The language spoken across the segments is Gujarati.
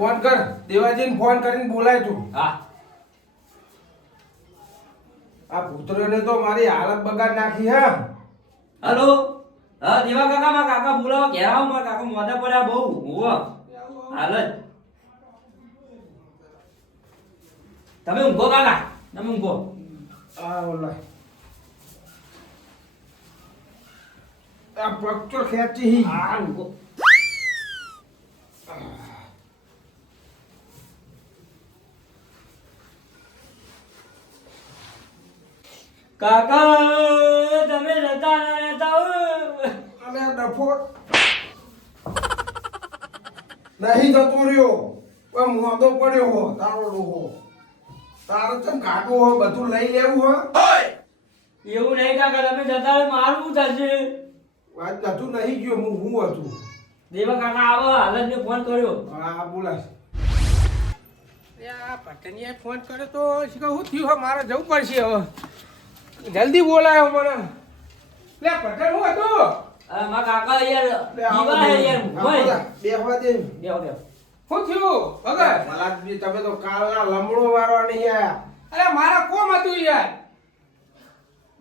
ફોન કર દેવાજીને ફોન કરીને બોલાય તું. હા આ પુત્રને તો મારી હાલત બગાડ નાખી હે. હેલો હા દેવા કાકા માં કાકા બોલાવો ઘેર આવો મારા કાકા મોઢા પડ્યા બહુ હોવ હાલ જ તમે ઊંઘો કાકા તમે ઊંઘો આ ઓલા આ પગ તો ખેંચી હી. હા ઊંઘો કાકા તમે જતા ના રહેતા અને આ ડફો નહીં જતો રહ્યો પણ મોંધો પડ્યો હો તારો ડોહો. તારે ચમ કાઢવો હો બધું લઈ લેવું હો. એવું નહીં કાકા તમે જતા રહો મારું થશે. વાત બધું નહીં ગયો હું હતું. દેવા કાકા આવો હાલત ને ફોન કર્યો. હા બોલાય. આ પટનિયાએ ફોન કર્યો તો શું થયું હો મારે જવું પડશે હવે. જલ્દી બોલાયો મને. લે પટન હું હતું. મારા કાકા યાર દીવા હે યાર ભાઈ બેહવા દે. બેહો બેહો શું થયું ભગત? મલાજી તમે તો કાલના લમડો વાળવા નહીં આયા. અરે મારા કોમ હતું યાર.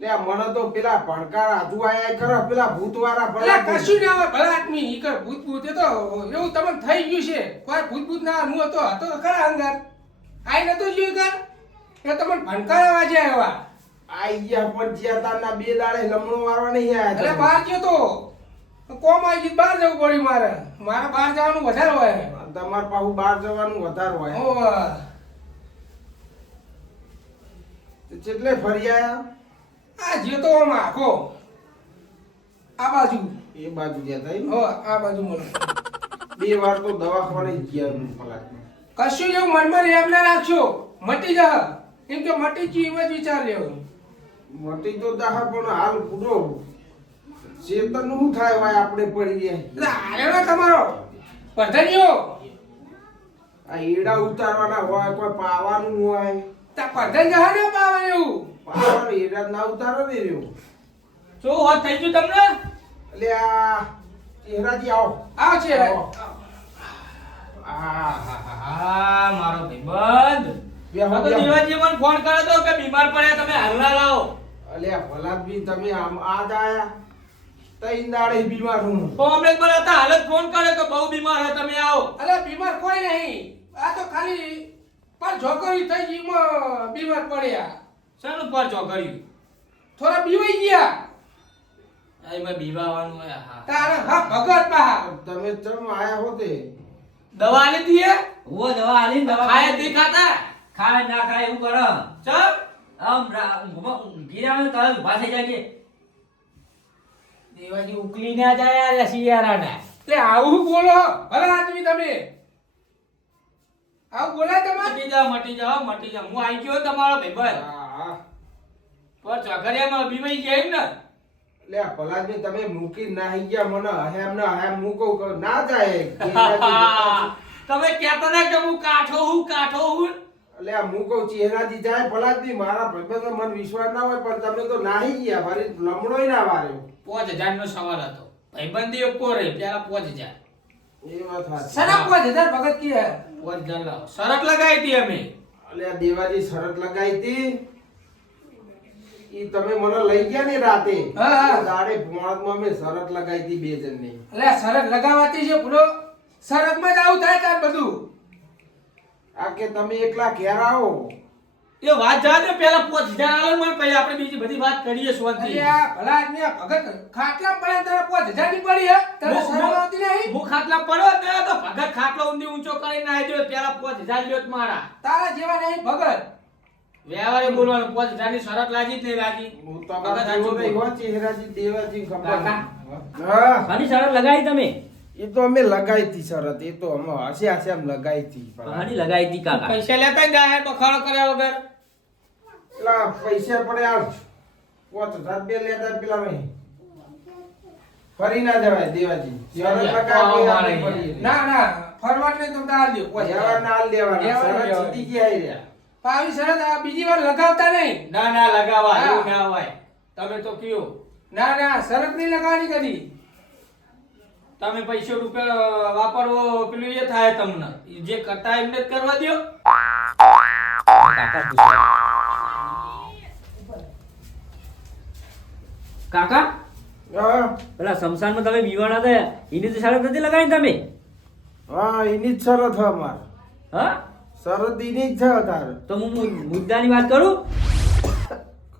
લે મને તો પેલા ભણકાર આજુ આયા કરો પેલા ભૂત વાળા ભલા. કશું ના આવે ભલા આદમી ઈ કર ભૂત ભૂત એ તો એવું તમને થઈ ગયું છે. કોઈ ભૂત ભૂત ના હું હતો ખરા અંગર. આઈ નતો જોઈ કર એ તમને ભણકાર વાજે આવ્યા. આઈ ગયા પણ જ્યાતાના બે દાડે લમણો વાળવા નહીં આયા. અરે બહાર ગયો તો કોમ આવી ગઈ બહાર જવું પડ્યું મારે. મારે બહાર જવાનું વધારે હોય. તમાર પાછું બહાર જવાનું વધારે હોય. એટલે ફરી આયા. આ જે તો આમ આખો આ બાજુ એ બાજુ જતા હો આ બાજુ મને બે વાર તો દવાખાને ગયા હું ફલાક. કશું એવું મનમાં એમ ના રાખશો મટી જા. એમ કે મટી જી એમ જ વિચાર લેવો. મટી તો દાહા પણ હાલ પૂરો ચેતન નું થાય ભાઈ આપણે પડી ગયા. આરેલો તમારો પધનિયો આ ઈડા ઉતારવાના હોય કોઈ પાવાનું હોય તા પધન જહા ને પાવાનું પાવાનું ઈડા ના ઉતારો ને રહ્યો. શું હોત થઈ ગયું તમને? એટલે આ ચહેરાજી આવો આવો છે. હા મારો ભાઈબંધ તો દેવાજી મને ફોન કર્યો તો કે બીમાર પડ્યા તમે હાલના લાવો. અલ્યા ભલાદબી તમે આમ આજ આયા તઈ દાડે બીમાર હું તો અમને બોલાતા હાલત ફોન કરે કે બહુ બીમાર હે તમે આવો. અરે બીમાર કોઈ નહીં. આ તો ખાલી પર છોકરી થઈ ગઈ બીમાર પડ્યા. શાનું પર ચોકર્યું? થોડા બીવાઈ ગયા. એમાં બીવાવાનું હે. હા તારે હા ભગત પા તમે ચમ આયા હોતે દવા લીધી હે? ઓ દવા આલી દવા ખાય દી ખાતા ખાય ના ખાય એવું કરો ચમ આમ ગીરામાં તરત ઉભા થઈ જાય કે દેવાજી ઉકલી ના જાય યાર શિયારાના. એટલે આવું બોલો ભલા આદમી તમે આવું બોલાય તમારે. મટી જાઓ હું આવી ગયો તમારો ભાઈબંધ. હા પર ચોકરિયામાં બીવાઈ ગયા એમ ને. લે ભલાદબી તમે મૂકી નાહી ગયા મને હહેમ ના હહેમ મૂકો ના જાય. તમે કહેતા ના કે હું કાઠો હું એટલે આ મૂકો ચહેરાજી જાય ભલાદબી મારા ભાઈબંધો મને વિશ્વાસ ના હોય પણ તમે તો નાહી ગયા ફરી લમડોય ના વાર્યો. 5000 નો સવાલ હતો ભાઈબંધી એકો રે પેલા 5000 એ વાત સાચી. સરક 5000 ભગત કી હે 5000 લાવો શરત લગાઈ હતી અમે. એટલે આ દેવાજી શરત લગાઈ હતી ઈ તમે મને લઈ ગયા ને રાતે. હા દાડે ભોણમાં અમે શરત લગાઈ હતી બે જણની. એટલે શરત લગાવાતી છે ભૂલો શરતમાં જ આવું થાય તાર બધું. આ કે તમે એકલા ઘેર આવો એ વાત જા દે પેલા 5000 આલે મને પછી આપણે બીજી બધી વાત કરીએ શાંતિ. અરે ભલા આદમી આ ભગત ખાટલા પડે તારે 5000 ની પડી હે તને શરમ આવતી નહીં. હું ખાટલા પડ્યો ને તો ભગત ખાટલો ઊંધી ઊંચો કરીને આવી દે પેલા 5000 લ્યો મારા. તારા જેવા નહીં ભગત. વ્યવહારે બોલવાનું 5000 ની શરત લાગી જ નહીં લાગી. હું તો ભગત આજો નહીં હો ચહેરાજી દેવાજી ખબર. કાકા હા આની શરત લગાઈ તમે? એ તો અમે લગાઈ હતી શરત. એ તો અમે હસે હસે એમ લગાઈ હતી. આની લગાઈ હતી કાકા. પૈસા લેતા જ જાય તો ખરો કર્યા વગર. પેલા પૈસા પડે આ 5000 બે લેતા પેલા નહીં ફરી ના જવાય દેવાજી. શરત લગાવી ના ના ફરવા નહીં તો દાલ દે દેવા ના લેવાના શરત જીતી ગયા રહ્યા. પાવી શરત આ બીજી વાર લગાવતા નહીં. ના લગાવા એવું ના હોય. તમે તો કયો ના શરત નહીં લગાવવાની કદી. તમે પૈસો રૂપિયા વાપરવો પેલું એ થાય તમને જે કરતા એમને જ કરવા દો. કાકા પૂછો. કાકા હા પેલા શમશાનમાં તમે બીવાના હતા એની તો શરત નથી લગાવી તમે? હા એની જ શરત છે અમારે. હા શરત એની જ છે તારે. તો હું મુદ્દાની વાત કરું.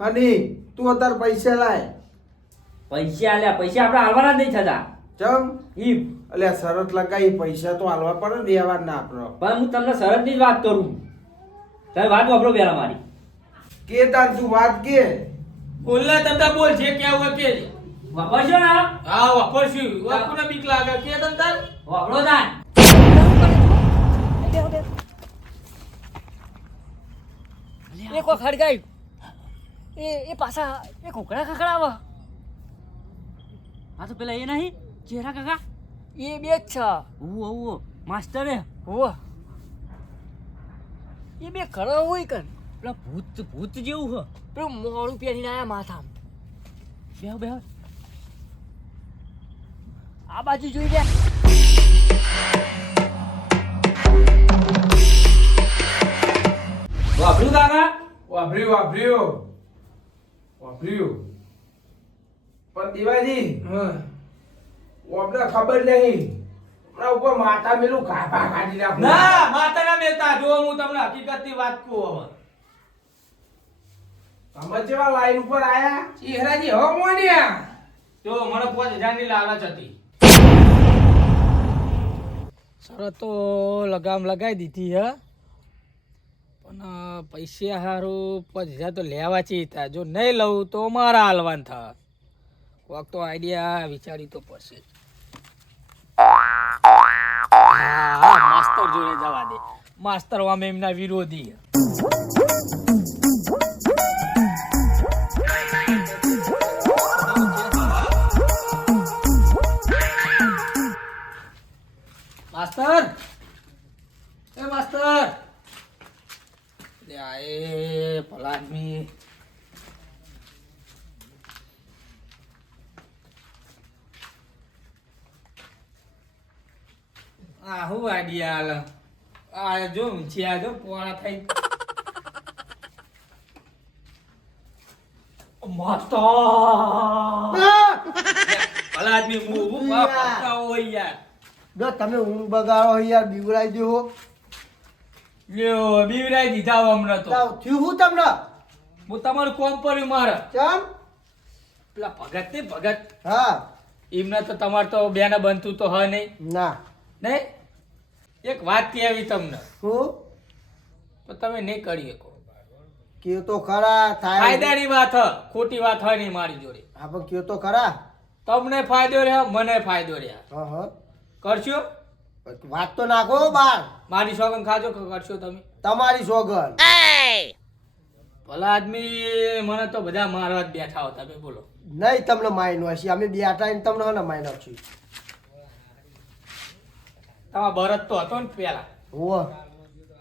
હની તું અત્યારે પૈસા લાય. પૈસા આલ્યા, પૈસા આપણે હાલવાના જ નહીં થતા. ચમ ઈ અલ્યા શરત લગાવી પૈસા તો હાલવા પડે ને દેવા ના આપણો. પણ હું તમને શરતની જ વાત કરું. તમે વાત વાપરો પહેલા મારી. કે તાર તું વાત કે. બોલના તમતા બોલ જે ક્યાં હોય કે. વાપરશો ને? હા વાપરશું. વાપરને બીક લાગે કે તમતા. વાપરો તાન. એ કોઈ ખડગાયું એ પાછા એ કોકડા ખખડાવે. આ તો પેલા એ નહીં ચહેરા કાકા? એ બે જ છે. ઓવો માસ્ટર એ હોવે એ બે ઘણા હોય કન પેલા ભૂત ભૂત જેવું છે. પેલું મોડું પહેરીને આયા માથામાં. બેહો બેહો. આ બાજુ જોઈ લે. વાપર્યું કાકા? વાપર્યું. પણ દિવાજી હા. આપણે ખબર નહીં આપણા ઉપર માથા મેલું ગાભા કાઢી નાખું. ના માતાના મેતા જો હું તમને હકીકતની વાત કહું હવે. તમે જેવા લાઈન ઉપર આયા. ચહેરાજી હો મોન્યા. જો મને 5000 ની લાલચ હતી. શરત તો લગામ લગાવી દીધી હે પણ પૈસા હારું 5000 તો લેવા ચીતા. જો નહીં લઉં તો મારા હાલવાન થાય. કોક તો આઈડિયા વિચારી તો પડશે. હા માસ્ટર જોડે જવા દે. માસ્ટર અમે એમના વિરોધી. માસ્ટર એ માસ્ટર લે આ એ ભલા આદમી આ હું આઈડિયા આ જો ઊંચી જો પોણા થઈ માસ્ટર ભલા આદમી હું પાપા હોય યાર. જો તમે ઊંઘ બગાડો યાર બીવરાઈ દો. લ્યો બીવરાઈ દીધા હમણાં તો. થયું હું તમને હું તમારું કોમ પર મારે ચમ પેલા ભગત ને ભગત હા એમને તો તમારે તો બેને બનતું તો હ નહીં ના નહીં. એક વાત કહેવી તમને હું તો તમે નહીં કરી શકો. કયો તો ખરા થાય ફાયદાની વાત હ ખોટી વાત હોય નહીં મારી જોડે. હા પણ કયો તો ખરા. તમને ફાયદો રહ્યા મને ફાયદો રહ્યા. હા હા કરશો વાત તો નાખો બાર. મારી સોગન ખાજો કે કરશો તમે? તમારી સોગન. ભલા આદમી મને તો બધા મારવા જ બેઠા હો. તમે બોલો નહીં તમને માઈ નો હશે અમે બે આટાઈને તમને હને માઈ નાખશું. તમારા ભરત તો હતો ને પેલા હોવ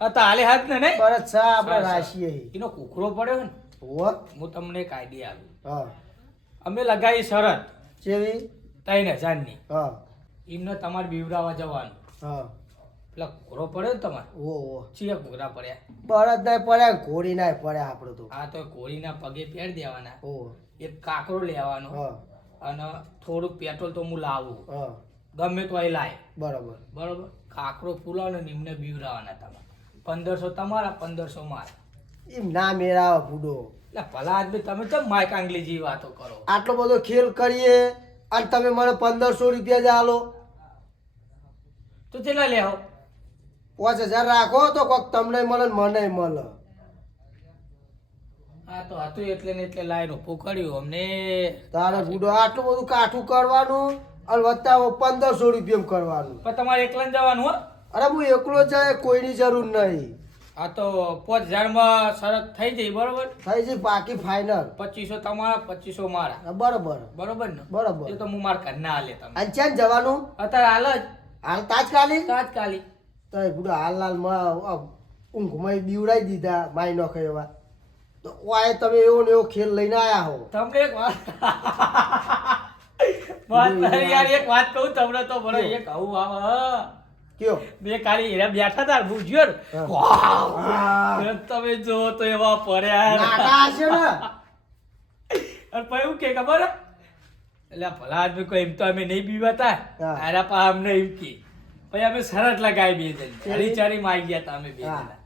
હતા હાલે હાથ ને નહીં પરત સા આપણે રાશીએ એનો કુકરો પડ્યો ને. હોવ હું તમને એક આઈડિયા આપું. હા અમે લગાવી શરત ચેવી 3000 ની. હા એમને તમારે બીવરાવા જવાનું. હા પેલા કુકરો પડ્યો ને તમારે ઓ ચિયા કુકરા પડ્યા. પરત નહીં પડ્યા ઘોડી ના પડ્યા આપણે તો. આ તો ઘોડીના પગે પહેરી દેવાના. ઓ એક કાકરો લેવાનો હા અને થોડુંક પેટ્રોલ તો હું લાવું હા ગમે તો એ લાય બરાબર બરોબર. કાકરો ફૂલાવો ને એમને બીવરાવાના તમારે. 1500 તમારા 1500 મારા. એમ ના મેળાવે બુડો. એટલે ભલા આદમી તમે કેમ માઇક આંગલી જેવી વાતો કરો? આટલો બધો ખેલ કરીએ અને તમે મને 1500 રૂપિયા જ આલો. તો કેટલા લેવો? 5000 રાખો તો કોક તમને મળે ને મને મળે. આ તો હતું એટલે ને એટલે લાઈન ઉભું કર્યું અમને. તારે બુડો આટલું બધું કાઠું કરવાનું અને વત્તા 1500 રૂપિયા કરવાનું. પણ તમારે એકલા ને જવાનું હો. અરે હું એકલો જાય કોઈની જરૂર નહીં. આ તો 5000 માં શરત થઈ જાય બરોબર. થઈ છે બાકી ફાઇનલ. 2500 તમારા 2500 મારા. બરોબર બરોબર ને? બરોબર. એ તો હું મારા ઘરના હાલે તમે અને ક્યાં જવાનું અત્યારે હાલ જ હાલ તાજકાલી તાત્કાલિક. તો બુડો હાલ ઊંઘમાં બીવડાઈ દીધા માઈ નોખે એવા તો ઓય તમે એવો ને એવો ખેલ લઈને આયા હો. તમને એક વાત માસ્તર યાર એક વાત કહું તમને તો બરો એક આવું આવે કયો બે કાલી એરા બેઠા હતા હું જ્યો ને, વાવ! તમે જો તો એવા પડ્યા નાકા હશે ને અને પછી એવું કે ખબર હે? એટલે આ ભલા આદમી કોઈ એમ તો અમે નહીં બીવાતા હા. આરા પા અમને એમ કે પછી અમે શરત લગાવી બે જણ ચારી ચારી માં આવી ગયા તા અમે બે હા. જણા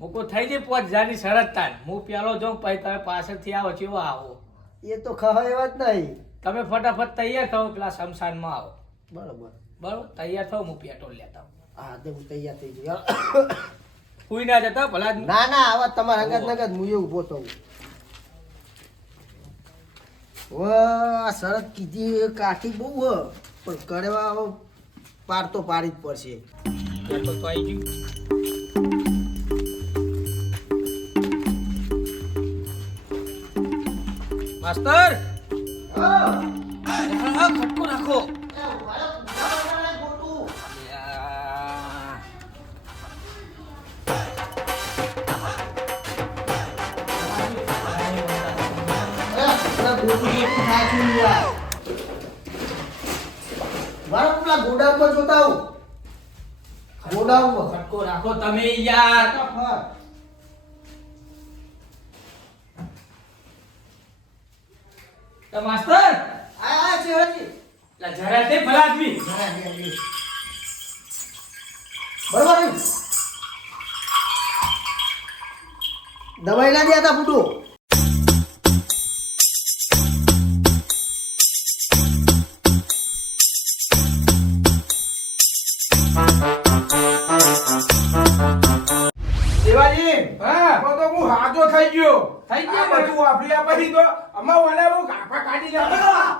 મૂકો થઈ જાય 5000 શરત તાન હું પેલો જાઉં પછી તમે પાછળથી આવો ચેવો આવો એ તો ખવાય એવા જ નહીં તમે ફટાફટ તૈયાર થાઓ પેલા શમશાનમાં આવો બરોબર બરોબર તૈયાર થાઓ હું પેટ્રોલ લેતા આવું. હા તે હું તૈયાર થઈ ગયો કોઈ ના જતા ભલા આદમી. ના ના આવા તમારા અંગત નગત હું એ ઊભો થઉં આ શરત કીધી કાઠી બહુ હ પણ કરવા હવે પાર તો પાડી જ પડશે પેટ્રોલ તો આવી ગયું. માસ્તર હા, ખટકો નાખો. યા. પેલા ગોડાઉનમાં જોતા આવું ગોડાઉનમાં ખટકો નાખો તમે યાર. તો માસ્તર આ છે હજી લા જરા તે ભલા આદમી. બરોબર દવાઈ ના દેતા ફૂટો દેવાજી હા. હવે તો હું હાજો થઈ ગયો થઈ ગયો આ બધું વાપર્યા પછી તો અમાર વાલા બહુ ગાફા કાઢી લેવા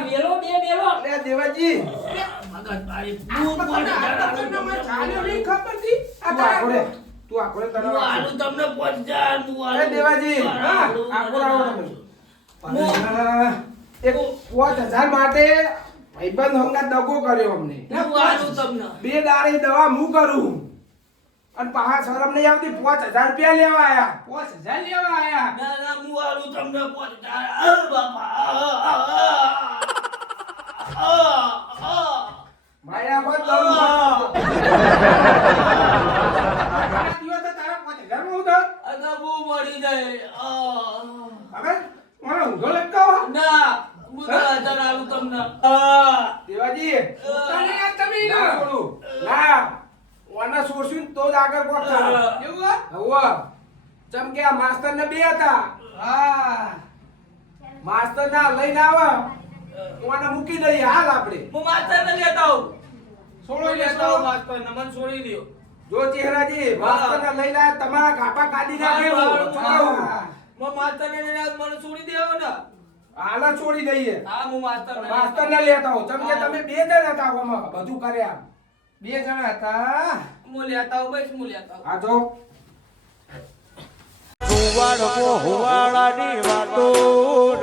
મેલો બે મેલો. દેવાજી તું આખો તને દેવાજી હા આખો આવો તમે એક 5000 માટે ભાઈબંધ હંગા દગો કર્યો અમને બે દાડે દવા હું કરું અને પાછા શરમ નહીં આવતી 5000 રૂપિયા લેવા આયા 5000 લેવા આયા માયા પર દમ દીવા તો તારા 5000 માં ઉધર હવે મને ઊંધો લટકાવો દેવાજી તને યાદ તમે ના બોલું ના ઓના સોરસીન તો જ આગળ પડતા એવું હવા ચમ કે આ માસ્ટર ને બે હતા હા માસ્ટર ના લઈને આવે ઓને મૂકી દઈએ હાલ આપણે છોડો લેતા આવો. જો ચહેરાજી માસ્ટર ને લઈને આવ્યા, તમારા કાપા કાઢી નાખે એવું. છોડાવું. હાલા છોડી દઈએ માસ્ટર ને લેતા આવો ચમ કે તમે બે જણ હતા આમાં બધું કર્યા બે જણ હતા આ જો હુવાડો હુવાડાની વાતો ન